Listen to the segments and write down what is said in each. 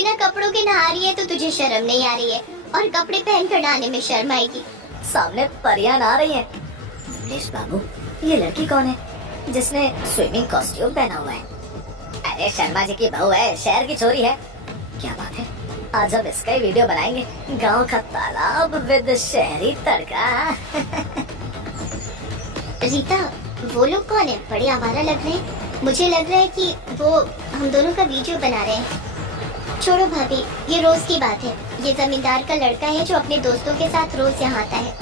बिना कपड़ों के नहा रही है तो तुझे शर्म नहीं आ रही है, और कपड़े पहन कर नहाने में शर्म आएगी। सामने परियां नहा रही हैं। विमलेश बाबू, ये लड़की कौन है जिसने स्विमिंग कॉस्ट्यूम पहना हुआ है? अरे शर्मा जी की बहू है, शहर की छोरी है। क्या बात है, आज हम इसका ही वीडियो बनाएंगे। गांव का तालाब विद शहरी तड़का। रीता, वो लोग कौन है? बड़े आवारा लग रहे हैं। मुझे लग रहा है कि वो हम दोनों का वीडियो बना रहे हैं। छोड़ो भाभी, ये रोज की बात है। ये जमींदार का लड़का है जो अपने दोस्तों के साथ रोज यहाँ आता है।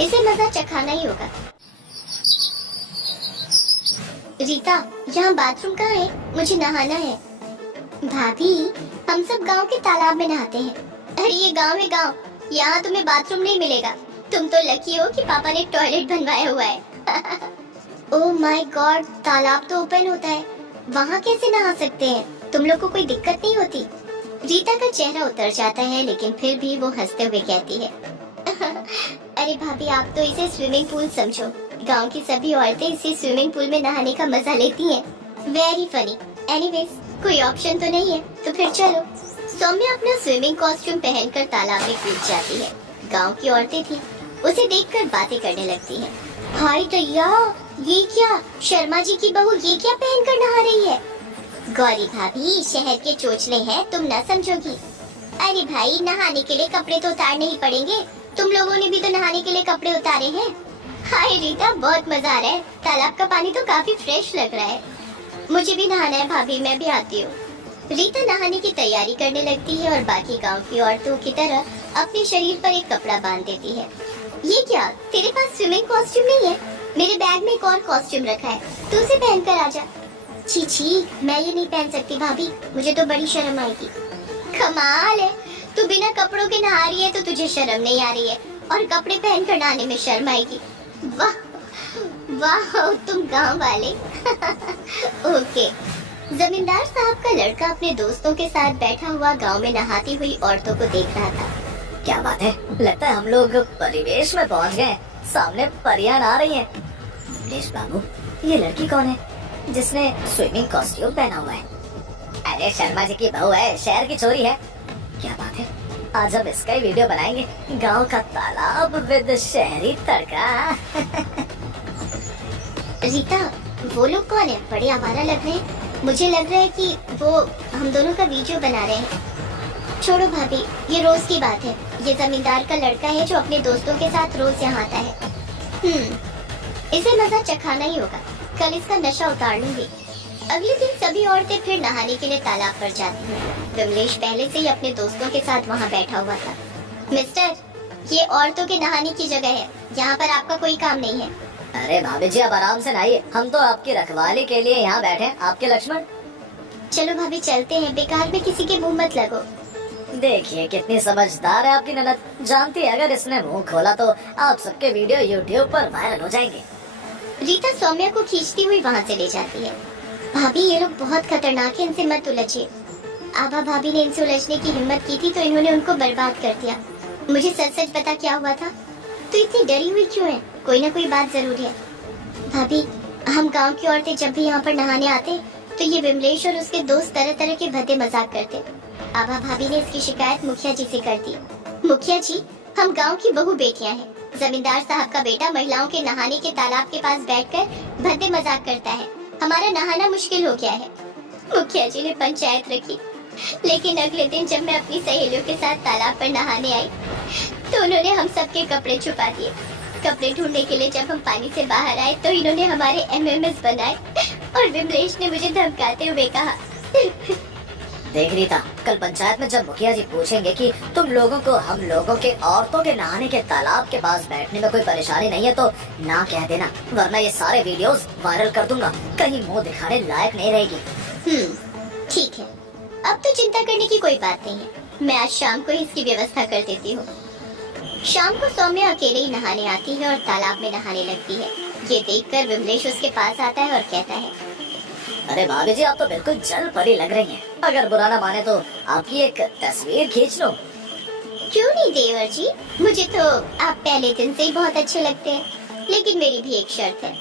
इसे मजा चखाना ही होगा। रीता, यहाँ बाथरूम कहाँ है? मुझे नहाना है। भाभी, हम सब गांव के तालाब में नहाते हैं। अरे ये गांव है गांव, यहाँ तुम्हें बाथरूम नहीं मिलेगा। तुम तो लकी हो कि पापा ने टॉयलेट बनवाया हुआ है। ओह माय गॉड, तालाब तो ओपन होता है, वहाँ कैसे नहा सकते हैं? तुम लोग को कोई दिक्कत नहीं होती? रीता का चेहरा उतर जाता है, लेकिन फिर भी वो हंसते हुए कहती है, अरे भाभी, आप तो इसे स्विमिंग पूल समझो। गांव की सभी औरतें इसे स्विमिंग पूल में नहाने का मजा लेती हैं। Very funny. एनीवेज, कोई ऑप्शन तो नहीं है, तो फिर चलो। सौम्या अपना स्विमिंग कॉस्ट्यूम पहनकर तालाब में कूद जाती है। गांव की औरतें थी, उसे देखकर बातें करने लगती हैं। हाय दैया, ये क्या? शर्मा जी की बहू ये क्या पहनकर नहा रही है? गौरी भाभी, शहर के चोचले हैं, तुम न समझोगी। अरे भाई, नहाने के लिए कपड़े तो उतारने ही पड़ेंगे। तुम लोगों ने भी तो नहाने के लिए कपड़े उतारे हैं। हाय रीता, बहुत मजा आ रहा है। तालाब का पानी तो काफी फ्रेश लग रहा है। मुझे भी नहाना है भाभी, मैं भी आती हूँ। रीता नहाने की तैयारी करने लगती है और बाकी गांव की औरतों की तरह अपने शरीर पर एक कपड़ा बांध देती है। ये क्या, तेरे पास स्विमिंग कॉस्ट्यूम नहीं है? मेरे बैग में एक और कॉस्ट्यूम रखा है, तू उसे पहन कर आजा। छी छी, मैं ये नहीं पहन सकती भाभी, मुझे तो बड़ी शर्म आएगी। कमाल है, तू बिना कपड़ों के नहा रही है तो तुझे शर्म नहीं आ रही है, और कपड़े पहन कर नहाने में शर्म आएगी। वाह वाह, तुम गांव वाले। ओके। जमींदार साहब का लड़का अपने दोस्तों के साथ बैठा हुआ गांव में नहाती हुई औरतों को देख रहा था। क्या बात है, लगता है हम लोग परिवेश में पहुंच गए। सामने परियां आ रही हैं। विमलेश बाबू, ये लड़की कौन है जिसने स्विमिंग कॉस्ट्यूम पहना हुआ है? अरे शर्मा जी की बहू है, शहर की छोरी है। क्या बात है, आज हम इसका ही वीडियो बनाएंगे। गांव का तालाब विद शहरी तड़का। रीता, वो लोग कौन है? बड़े आवारा लग रहे हैं। मुझे लग रहा है कि वो हम दोनों का वीडियो बना रहे हैं। छोड़ो भाभी, ये रोज की बात है। ये जमींदार का लड़का है जो अपने दोस्तों के साथ रोज यहाँ आता है। इसे मजा चखाना ही होगा। कल इसका नशा उतार लूंगी। अगले दिन सभी औरतें फिर नहाने के लिए तालाब पर जाती हैं। विमलेश पहले से ही अपने दोस्तों के साथ वहाँ बैठा हुआ था। मिस्टर, ये औरतों के नहाने की जगह है, यहाँ पर आपका कोई काम नहीं है। अरे भाभी जी, आप आराम से नहाइए, हम तो आपकी रखवाली के लिए यहाँ बैठे हैं, आपके लक्ष्मण। चलो भाभी, चलते हैं, बेकार में किसी के मुंह मत लगो। देखिए कितनी समझदार है आपकी ननद, जानती है अगर इसने मुंह खोला तो आप सबके वीडियो यूट्यूब पर वायरल हो जाएंगे। रीता सौम्या को खींचती हुई वहाँ से ले जाती है। भाभी, ये लोग बहुत खतरनाक है, इनसे मत उलझिए। आभा भाभी ने इनसे उलझने की हिम्मत की थी तो इन्होंने उनको बर्बाद कर दिया। मुझे सच सच पता क्या हुआ था, तो इतनी डरी हुई क्यों है? कोई ना कोई बात जरूर है। भाभी, हम गांव की औरतें जब भी यहाँ पर नहाने आते तो ये विमलेश और उसके दोस्त तरह तरह के भद्दे मजाक करते। आभा भाभी ने इसकी शिकायत मुखिया जी से कर दी। मुखिया जी, हम गांव की बहू बेटियां हैं। जमींदार साहब का बेटा महिलाओं के नहाने के तालाब के पास बैठकर भद्दे मजाक करता है। हमारा नहाना मुश्किल हो गया है। मुखिया जी ने पंचायत रखी, लेकिन अगले दिन जब मैं अपनी सहेलियों के साथ तालाब पर नहाने आई तो उन्होंने हम सबके कपड़े छुपा दिए। कपड़े ढूंढने के लिए जब हम पानी से बाहर आए तो इन्होंने हमारे एमएमएस बनाए और विमलेश ने मुझे धमकाते हुए कहा। देख रही था, कल पंचायत में जब मुखिया जी पूछेंगे कि तुम लोगों को हम लोगों के औरतों के नहाने के तालाब के पास बैठने में कोई परेशानी नहीं है तो ना कह देना, वरना ये सारे वीडियोस वायरल कर दूंगा, कहीं मुंह दिखाने लायक नहीं रहेगी। ठीक है, अब तो चिंता करने की कोई बात नहीं है। मैं आज शाम को ही इसकी व्यवस्था कर देती हूँ। शाम को सौम्या अकेले ही नहाने आती है और तालाब में नहाने लगती है। ये देखकर विमलेश उसके पास आता है और कहता है, अरे भाभी जी, आप तो बिल्कुल जल परी लग रही हैं। अगर बुरा ना माने तो आपकी एक तस्वीर खींच लो। क्यों नहीं देवर जी, मुझे तो आप पहले दिन से ही बहुत अच्छे लगते हैं, लेकिन मेरी भी एक शर्त है।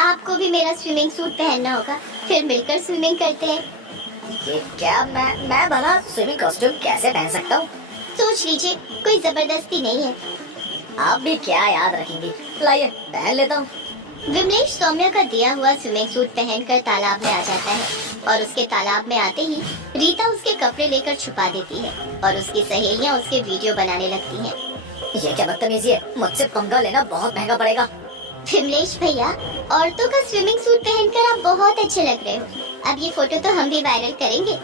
आपको भी मेरा स्विमिंग सूट पहनना होगा, फिर मिलकर स्विमिंग करते हैं। ये क्या मैं भला स्विमिंग कॉस्ट्यूम कैसे पहन सकता हूँ? सोच लीजिए, कोई जबरदस्ती नहीं है। आप भी क्या याद रखेंगी, लाइए पहन लेता हूँ। विमलेश सौम्या का दिया हुआ स्विमिंग सूट पहनकर तालाब में आ जाता है और उसके तालाब में आते ही रीता उसके कपड़े लेकर छुपा देती है और उसकी सहेलियां उसके वीडियो बनाने लगती हैं। ये क्या बदतमीजी है, मुझसे पंगा लेना बहुत महंगा पड़ेगा। विमलेश भैया, औरतों का स्विमिंग सूट पहनकर आप बहुत अच्छे लग रहे हो। अब ये फोटो तो हम भी वायरल करेंगे।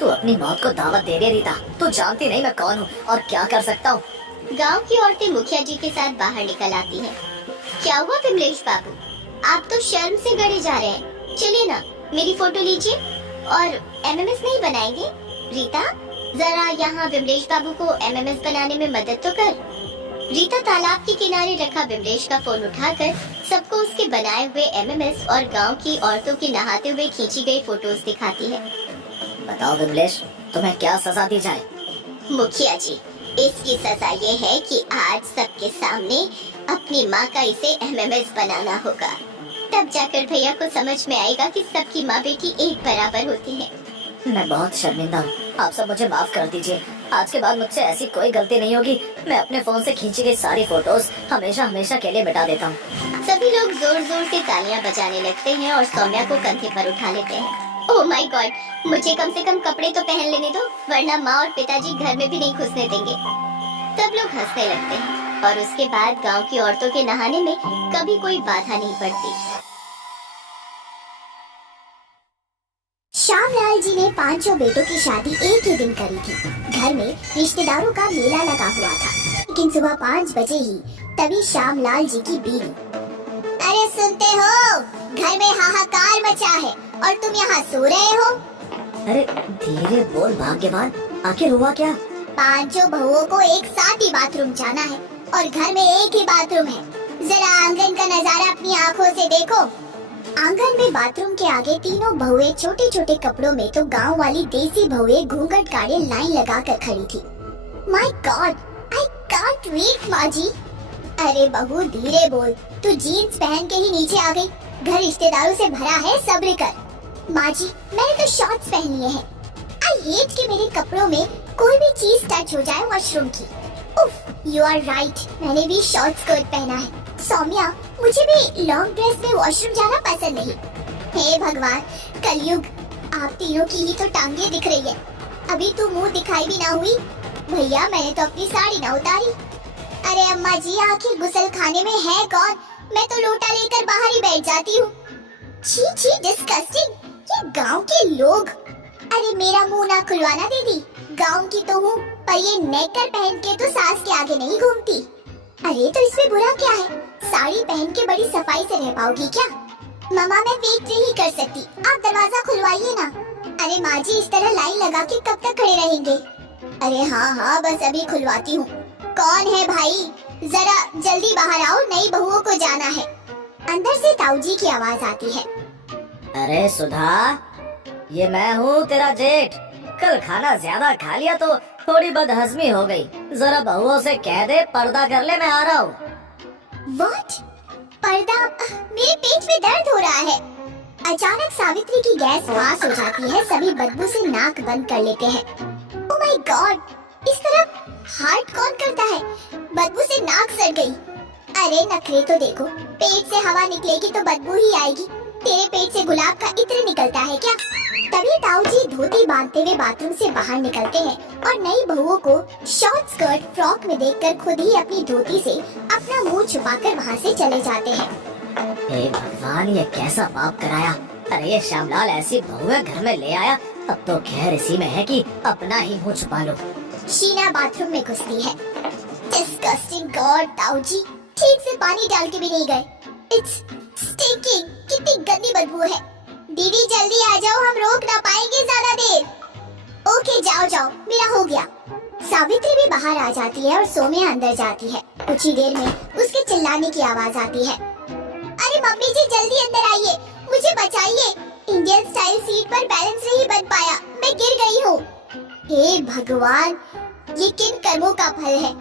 तू अपनी मौत को दावत दे दे रीता, तू जानती नहीं मैं कौन हूँ और क्या कर सकता हूँ। गांव की औरतें मुखिया जी के साथ बाहर निकल आती हैं। क्या हुआ विमलेश बाबू, आप तो शर्म से गड़े जा रहे हैं। चलिए ना, मेरी फोटो लीजिए और एमएमएस नहीं बनाएंगे। रीता, जरा यहाँ विमलेश बाबू को एमएमएस बनाने में मदद तो कर। रीता तालाब के किनारे रखा विमलेश का फोन उठाकर सबको उसके बनाए हुए एमएमएस और गांव की औरतों के नहाते हुए खींची गई फोटोज दिखाती है। बताओ विमलेश, तुम्हें क्या सजा दी जाए? मुखिया जी, इसकी सजा ये है कि आज सबके सामने अपनी माँ का इसे एमएमएस बनाना होगा। तब जाकर भैया को समझ में आएगा कि सबकी माँ बेटी एक बराबर होती है। मैं बहुत शर्मिंदा हूँ, आप सब मुझे माफ कर दीजिए। आज के बाद मुझसे ऐसी कोई गलती नहीं होगी। मैं अपने फोन से खींची गई सारी फोटोज हमेशा हमेशा के लिए मिटा देता हूँ। सभी लोग जोर जोर से तालियां बजाने लगते हैं और सौम्या को कंधे पर उठा लेते हैं। ओह माय गॉड, मुझे कम से कम कपड़े तो पहन लेने दो, वरना माँ और पिताजी घर में भी नहीं घुसने देंगे। सब लोग हंसने लगते हैं और उसके बाद गांव की औरतों के नहाने में कभी कोई बाधा नहीं पड़ती। श्यामलाल जी ने 5 बेटों की शादी एक ही दिन करी थी। घर में रिश्तेदारों का मेला लगा हुआ था, लेकिन सुबह 5 बजे ही तभी श्यामलाल जी की बीवी, अरे सुनते हो, घर में हाहाकार मचा है और तुम यहाँ सो रहे हो। अरे धीरे बोल भाग्यवान, आखिर हुआ क्या? 5 बहुओं को एक साथ ही बाथरूम जाना है और घर में एक ही बाथरूम है। जरा आंगन का नजारा अपनी आँखों से देखो। आंगन में बाथरूम के आगे तीनों बहुएं छोटे छोटे कपड़ों में तो गांव वाली देसी बहुएं घूंघट काढ़े लाइन लगाकर खड़ी थी। My god, I can't wait माँ जी। अरे बहू धीरे बोल, तू जीन्स पहन के ही नीचे आ गई। घर रिश्तेदारों से भरा है, सब्र कर। माँ जी, मैंने तो शॉर्ट्स पहनी है। आई हेट कि मेरे कपड़ों में कोई भी चीज टच हो जाए वॉशरूम की। उफ, यू आर राइट, मैंने भी शॉर्ट स्कर्ट पहना है। सौम्या, मुझे भी लॉन्ग ड्रेस में वॉशरूम जाना पसंद नहीं। हे भगवान, कलयुग, आप तीनों की ही तो टांगे दिख रही है। अभी तो मुंह दिखाई भी ना हुई। भैया, मैंने तो अपनी साड़ी ना उतारी। अरे अम्मा जी, आखिर गुसल खाने में है कौन? मैं तो लोटा लेकर बाहर ही बैठ जाती हूँ। छी छी, डिस्गस्टिंग, ये गांव के लोग। अरे मेरा मुंह ना खुलवाना दीदी, गांव की तो हूँ, पर ये नेकर पहन के तो सास के आगे नहीं घूमती। अरे तो इसमें बुरा क्या है? साड़ी पहन के बड़ी सफाई से रह पाओगी क्या? मम्मा, मैं वेट नहीं कर सकती, आप दरवाजा खुलवाइए ना। अरे माँ जी, इस तरह लाइन लगा के कब तक खड़े रहेंगे? अरे हाँ हाँ, बस अभी खुलवाती हूँ। कौन है भाई? जरा जल्दी बाहर आओ, नई बहुओं को जाना है। अंदर से ताऊजी की आवाज आती है। अरे सुधा, ये मैं हूँ तेरा जेठ। कल खाना ज्यादा खा लिया तो थोड़ी बदहजमी हो गई। जरा बहुओं से कह दे पर्दा कर ले, मैं आ रहा हूँ। What? पर्दा? मेरे पेट में दर्द हो रहा है। अचानक सावित्री की गैस पास हो जाती है। सभी बदबू से नाक बंद कर लेते हैं। Oh my God! इस तरफ हार्ट कौन करता है? बदबू से नाक सड़ गई। अरे नखरे तो देखो, पेट से हवा निकलेगी तो बदबू ही आएगी। तेरे पेट से गुलाब का इत्र निकलता है क्या? तभी ताऊ जी धोती बांधते हुए बाथरूम से बाहर निकलते हैं और नई बहुओं को शॉर्ट स्कर्ट फ्रॉक में देखकर खुद ही अपनी धोती से अपना मुंह छुपाकर वहाँ से चले जाते हैं। हे भगवान, ये कैसा पाप कराया। अरे ये श्यामलाल ऐसी बहुएं घर में ले आया, अब तो खैर इसी में है कि अपना ही मुंह छुपा लो। शीना बाथरूम में घुसती है। डिस्गस्टिंग गॉड, ताऊ जी ठीक से पानी डाल के भी नहीं गए। इट्स स्टिंकिंग, कितनी गंदी बदबू है। दीदी जल्दी आ जाओ, हम रोक ना पाएंगे ज्यादा देर। ओके जाओ जाओ, मेरा हो गया। सावित्री भी बाहर आ जाती है और सोम्या अंदर जाती है। कुछ ही देर में उसके चिल्लाने की आवाज आती है। अरे मम्मी जी जल्दी अंदर आइए, मुझे बचाइए। इंडियन स्टाइल सीट पर बैलेंस नहीं बन पाया, मैं गिर गई हूँ। हे भगवान, ये किन कर्मों का फल है।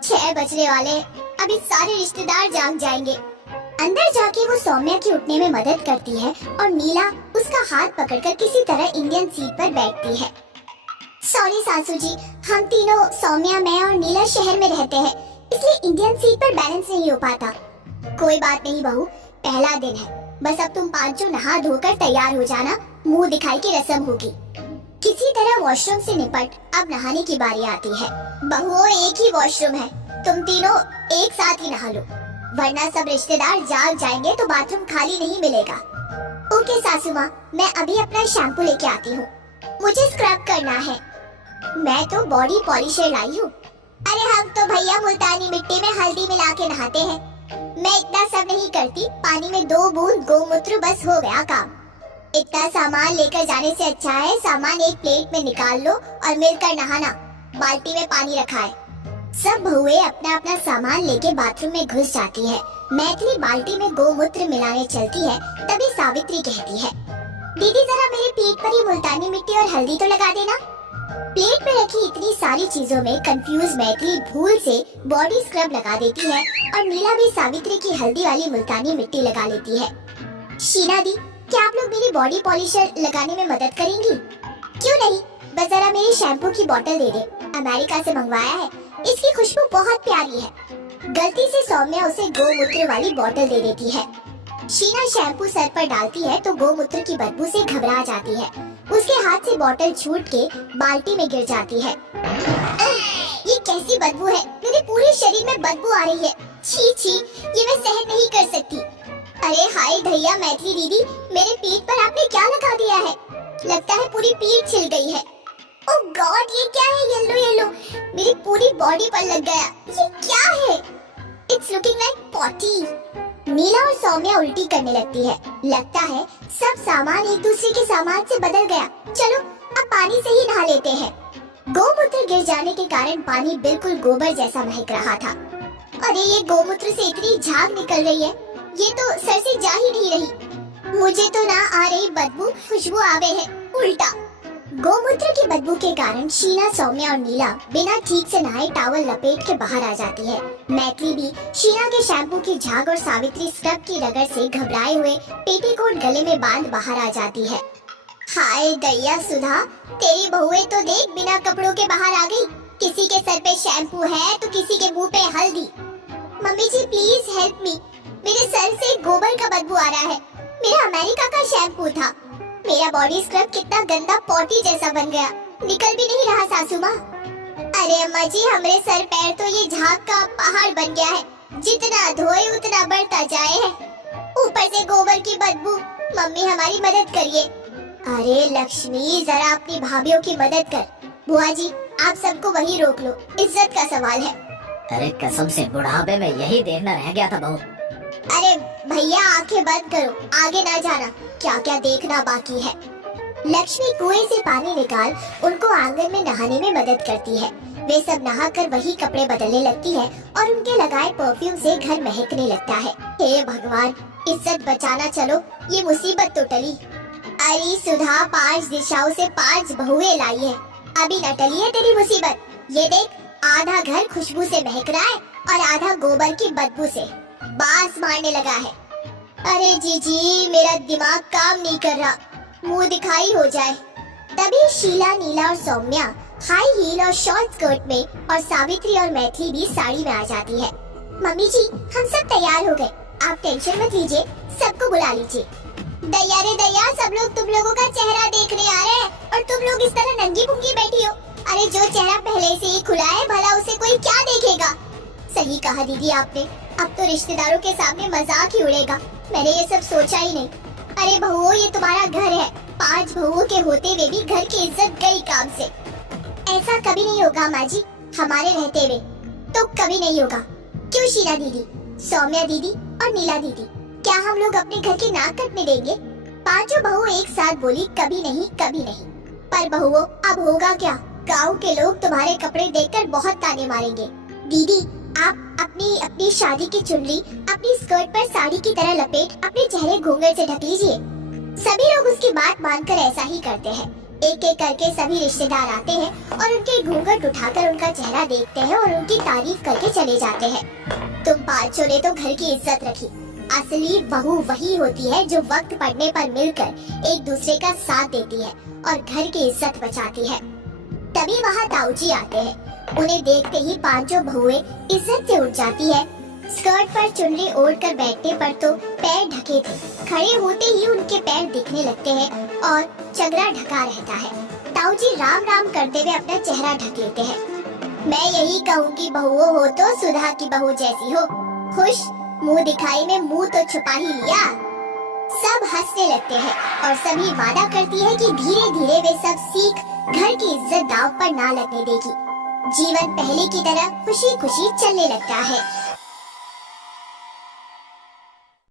6 बजने वाले, अभी सारे रिश्तेदार जाग जाएंगे। अंदर जाके वो सौम्या के उठने में मदद करती है और नीला उसका हाथ पकड़कर किसी तरह इंडियन सीट पर बैठती है। सॉरी सासू जी, हम तीनों सौम्या, मैं और नीला शहर में रहते हैं, इसलिए इंडियन सीट पर बैलेंस नहीं हो पाता। कोई बात नहीं बहू, पहला दिन है, बस अब तुम पांचों नहा धोकर तैयार हो जाना, मुंह दिखाई की रस्म होगी। किसी तरह वॉशरूम से निपट अब नहाने की बारी आती है। बहुओं, एक ही वॉशरूम है, तुम तीनों एक साथ ही नहा लो, वरना सब रिश्तेदार जाग जाएंगे तो बाथरूम खाली नहीं मिलेगा। ओके सासू माँ, मैं अभी अपना शैम्पू लेके आती हूँ, मुझे स्क्रब करना है। मैं तो बॉडी पॉलिशर लाई हूँ। अरे हम तो भैया मुल्तानी मिट्टी में हल्दी मिला के नहाते हैं। मैं इतना सब नहीं करती, पानी में 2 बूंद गोमूत्र बस हो गया काम। इतना सामान लेकर जाने से अच्छा है सामान एक प्लेट में निकाल लो और मिलकर नहाना। बाल्टी में पानी रखा है। सब बहुएं अपना अपना सामान लेके बाथरूम में घुस जाती है। मैथिली बाल्टी में गोमूत्र मिलाने चलती है, तभी सावित्री कहती है, दीदी जरा मेरे पीठ पर ही मुल्तानी मिट्टी और हल्दी तो लगा देना। प्लेट में रखी इतनी सारी चीजों में कंफ्यूज मैथिली भूल से बॉडी स्क्रब लगा देती है और नीला भी सावित्री की हल्दी वाली मुल्तानी मिट्टी लगा लेती है। शीना दी, क्या आप लोग मेरी बॉडी पॉलिशर लगाने में मदद करेंगी? क्यों नहीं, बस जरा मेरी शैम्पू की बोतल दे दे, अमेरिका से मंगवाया है, इसकी खुशबू बहुत प्यारी है। गलती से सौम्या उसे गोमूत्र वाली बोतल दे देती है। शीना शैम्पू सर पर डालती है तो गोमूत्र की बदबू से घबरा जाती है। उसके हाथ से बोतल छूट के बाल्टी में गिर जाती है। ये कैसी बदबू है, मेरे पूरे शरीर में बदबू आ रही है। छी छी, ये मैं सहन नहीं कर सकती। अरे हाय भैया मैथिली दीदी, मेरे पीठ पर आपने क्या लगा दिया है? लगता है पूरी पीठ छिल गई है। ओह गॉड, ये क्या है येलो येलो, मेरी पूरी बॉडी पर लग गया। ये क्या है? It's looking like potty. Neela और सौम्या उल्टी करने लगती है। लगता है सब सामान एक दूसरे के सामान से बदल गया। चलो अब पानी से ही नहा लेते हैं। गोमूत्र गिर जाने के कारण पानी बिल्कुल गोबर जैसा महक रहा था। अरे ये गोमूत्र से इतनी झाग निकल रही है, ये तो सर से जा ही नहीं रही। मुझे तो ना आ रही बदबू, खुशबू आवे है उल्टा। गोमूत्र की बदबू के कारण शीना, सौम्या और नीला बिना ठीक से नहाए टॉवल लपेट के बाहर आ जाती है। मैथिली भी शीना के शैम्पू की झाग और सावित्री स्क्रब की रगड़ से घबराए हुए पेटीकोट गले में बांध बाहर आ जाती है। हाय दैया सुधा, तेरी बहुएं तो देख बिना कपड़ों के बाहर आ गई। किसी के सर पे शैम्पू है तो किसी के मुंह पे हल्दी। मम्मी जी प्लीज हेल्प मी, मेरे सर से गोबर का बदबू आ रहा है। मेरा अमेरिका का शैम्पू था। मेरा बॉडी स्क्रब कितना गंदा पॉटी जैसा बन गया, निकल भी नहीं रहा सासू माँ। अरे अम्मा जी, हमारे सर पैर तो ये झाग का पहाड़ बन गया है, जितना धोए उतना बढ़ता जाए है। ऊपर से गोबर की बदबू, मम्मी हमारी मदद करिए। अरे लक्ष्मी, जरा अपनी भाभीियों की मदद कर। बुआ जी आप सबको वही रोक लो, इज्जत का सवाल है। अरे कसम से बुढ़ापे में यही देखना रह गया था बहू। अरे भैया आंखें बंद करो, आगे ना जाना, क्या क्या देखना बाकी है। लक्ष्मी कुएं से पानी निकाल उनको आंगन में नहाने में मदद करती है। वे सब नहाकर वही कपड़े बदलने लगती है और उनके लगाए परफ्यूम से घर महकने लगता है। हे भगवान, इज्जत बचाना, चलो ये मुसीबत तो टली। अरे सुधा, 5 दिशाओं से 5 बहुएं लाई है, अभी न टली है तेरी मुसीबत। ये देख, आधा घर खुशबू से महक रहा है और आधा गोबर की बदबू से बास मारने लगा है। अरे जीजी, मेरा दिमाग काम नहीं कर रहा, मुंह दिखाई हो जाए। तभी शीला, नीला और सौम्या हाई हील और शॉर्ट स्कर्ट में और सावित्री और मैथिली भी साड़ी में आ जाती है। मम्मी जी हम सब तैयार हो गए, आप टेंशन मत लीजिए, सबको बुला लीजिए। दैया रे दैया, सब लोग तुम लोगों का चेहरा देखने आ रहे हैं और तुम लोग इस तरह नंगी पुंगी बैठी हो। अरे जो चेहरा पहले से ही खुला है, भला उसे कोई क्या देखेगा। सही कहा दीदी आपने, अब तो रिश्तेदारों के सामने मजाक ही उड़ेगा। मैंने ये सब सोचा ही नहीं। अरे बहुओं, ये तुम्हारा घर है, 5 बहुओं के होते हुए भी घर की इज्जत गई काम से। ऐसा कभी नहीं होगा माँ जी, हमारे रहते हुए तो कभी नहीं होगा। क्यों शीला दीदी, सौम्या दीदी और नीला दीदी, क्या हम लोग अपने घर की नाक कटने देंगे? 5 बहु एक साथ बोली, कभी नहीं कभी नहीं। पर बहुओं, अब होगा क्या? गाँव के लोग तुम्हारे कपड़े देखकर बहुत ताने मारेंगे। दीदी आप अपनी शादी की चुनरी अपनी स्कर्ट पर साड़ी की तरह लपेट अपने चेहरे घूंघट से ढक लीजिए। सभी लोग उसकी बात मानकर ऐसा ही करते हैं। एक एक करके सभी रिश्तेदार आते हैं और उनके घूंघट उठाकर उनका चेहरा देखते हैं और उनकी तारीफ करके चले जाते हैं। तुम 5 ने तो घर की इज्जत रखी, असली बहू वही होती है जो वक्त पड़ने पर मिलकर एक दूसरे का साथ देती है और घर की इज्जत बचाती है। तभी वहाँ ताऊजी आते हैं। उन्हें देखते ही पांचों बहुएं इज्जत से उठ जाती है। स्कर्ट पर चुनरी ओढ़ कर बैठने पर तो पैर ढके थे, खड़े होते ही उनके पैर दिखने लगते हैं और चगरा ढका रहता है। ताऊजी राम राम करते हुए अपना चेहरा ढक लेते हैं। मैं यही कहूँगी, बहुओं हो तो सुधा की बहू जैसी हो। खुश, मुंह दिखाई में मुंह तो छुपा ही लिया। सब हंसने लगते हैं और सभी वादा करती है कि धीरे धीरे वे सब सीख घर की इज्जत दांव पर ना लगने देगी। जीवन पहले की तरह खुशी खुशी चलने लगता है।